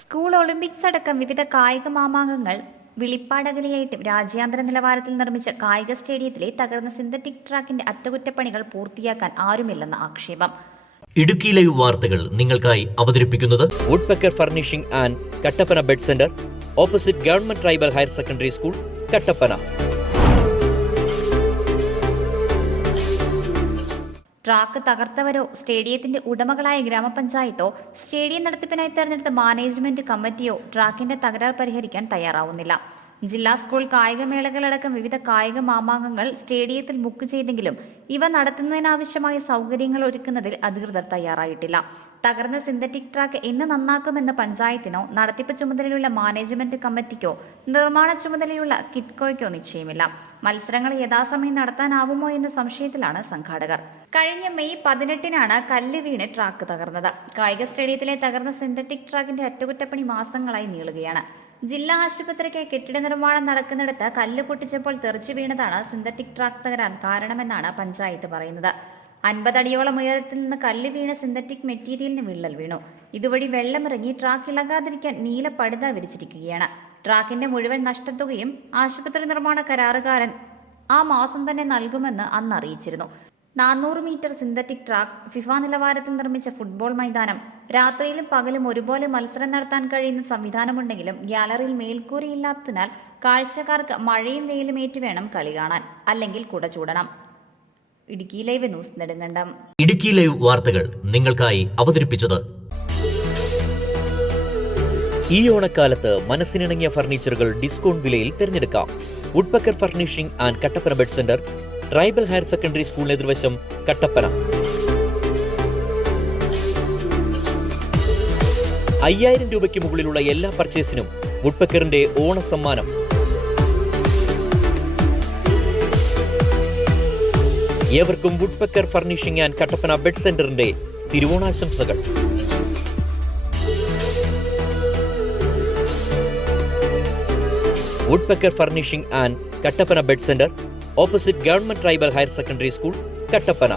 School Olympics അടക്കം വിവിധ കായിക മാമാങ്കങ്ങൾ വിളിപ്പാടകലയായിട്ടും രാജ്യാന്തര നിലവാരത്തിൽ നിർമ്മിച്ച കായിക സ്റ്റേഡിയത്തിലെ തകർന്ന സിന്തറ്റിക് ട്രാക്കിന്റെ അറ്റകുറ്റപ്പണികൾ പൂർത്തിയാക്കാൻ ആരുമില്ലെന്ന ആക്ഷേപം. ഇടുക്കി ലൈവ് വാർത്തകൾ നിങ്ങൾക്കായി അവതരിപ്പിക്കുന്നത് Woodpecker furnishing and Kattappana bed centre, opposite government tribal higher secondary school, Kattappana. Track തകർത്തവരോ സ്റ്റേഡിയത്തിന്റെ ഉടമകളായ ഗ്രാമപഞ്ചായത്തോ സ്റ്റേഡിയം നടത്തിപ്പിനായി തെരഞ്ഞെടുത്ത മാനേജ്മെന്റ് കമ്മിറ്റിയോ ട്രാക്കിന്റെ തകരാർ പരിഹരിക്കാൻ തയ്യാറാവുന്നില്ല. ജില്ലാ സ്കൂൾ കായികമേളകളടക്കം വിവിധ കായിക മാമാങ്കങ്ങൾ സ്റ്റേഡിയത്തിൽ ബുക്ക് ചെയ്തെങ്കിലും ഇവ നടത്തുന്നതിനാവശ്യമായ സൗകര്യങ്ങൾ ഒരുക്കുന്നതിൽ അധികൃതർ തയ്യാറായിട്ടില്ല. തകർന്ന സിന്തറ്റിക് ട്രാക്ക് എന്ന് നന്നാക്കുമെന്ന് പഞ്ചായത്തിനോ നടത്തിപ്പ് ചുമതലയുള്ള മാനേജ്മെന്റ് കമ്മിറ്റിക്കോ നിർമ്മാണ ചുമതലയുള്ള കിറ്റ്കോയ്ക്കോ നിശ്ചയമില്ല. മത്സരങ്ങൾ യഥാസമയം നടത്താനാവുമോ എന്ന സംശയത്തിലാണ് സംഘാടകർ. കഴിഞ്ഞ മെയ് 18-നാണ് കല്ല് വീണ് ട്രാക്ക് തകർന്നത്. കായിക സ്റ്റേഡിയത്തിലെ തകർന്ന സിന്തറ്റിക് ട്രാക്കിന്റെ അറ്റകുറ്റപ്പണി മാസങ്ങളായി നീളുകയാണ്. ജില്ലാ ആശുപത്രിക്ക് കെട്ടിട നിർമ്മാണം നടക്കുന്നിടത്ത് കല്ല് പൊട്ടിച്ചപ്പോൾ തെറിച്ചു വീണതാണ് സിന്തറ്റിക് ട്രാക്ക് തകരാൻ കാരണമെന്നാണ് പഞ്ചായത്ത് പറയുന്നത്. 50 അടിയോളം ഉയരത്തിൽ നിന്ന് കല്ല് വീണ സിന്തറ്റിക് മെറ്റീരിയലിന് വിള്ളൽ വീണു. ഇതുവഴി വെള്ളമിറങ്ങി ട്രാക്ക് ഇളകാതിരിക്കാൻ നീല പടുത വിരിച്ചിരിക്കുകയാണ്. ട്രാക്കിന്റെ മുഴുവൻ നഷ്ടത്തുകയും ആശുപത്രി നിർമ്മാണ കരാറുകാരൻ ആ മാസം തന്നെ നൽകുമെന്ന് അന്ന് അറിയിച്ചിരുന്നു. 400 മീറ്റർ സിന്തറ്റിക് ട്രാക്ക്, ഫിഫ നിലവാരത്തിൽ നിർമ്മിച്ച ഫുട്ബോൾ മൈതാനം, രാത്രിയിലും പകലും ഒരുപോലെ മത്സരം നടത്താൻ കഴിയുന്ന സംവിധാനമുണ്ടെങ്കിലും ഗ്യാലറിയിൽ മേൽക്കൂരയില്ലാത്തതിനാൽ കാഴ്ചക്കാർക്ക് മഴയും വെയിലും ഏറ്റ് വേണം കളി കാണാൻ, അല്ലെങ്കിൽ കുട ചൂടണം. Idukki live news, Nedumkandam. Idukki live വാർത്തകൾ നിങ്ങൾക്കായി അവതരിപ്പിച്ചത് ഈ ഓണക്കാലത്ത് മനസ്സിനിണങ്ങിയ ഫർണിച്ചറുകൾ ഡിസ്കൗണ്ട് വിലയിൽ തിരഞ്ഞെടുക്കാം. Woodpecker furnishing and Kattappana bed centre, tribal higher secondary സ്കൂളിന് എതിർവശം, കട്ടപ്പന. 5000 രൂപയ്ക്ക് മുകളിലുള്ള എല്ലാ പർച്ചേസിനും വുഡ്പെക്കറിന്റെ ഓണസമ്മാനം. ഏവർക്കും Woodpecker furnishing and Kattappana bed സെന്ററിന്റെ തിരുവോണാശംസകൾ. Woodpecker furnishing and Kattappana bed centre, opposite government tribal higher secondary school, Kattappana.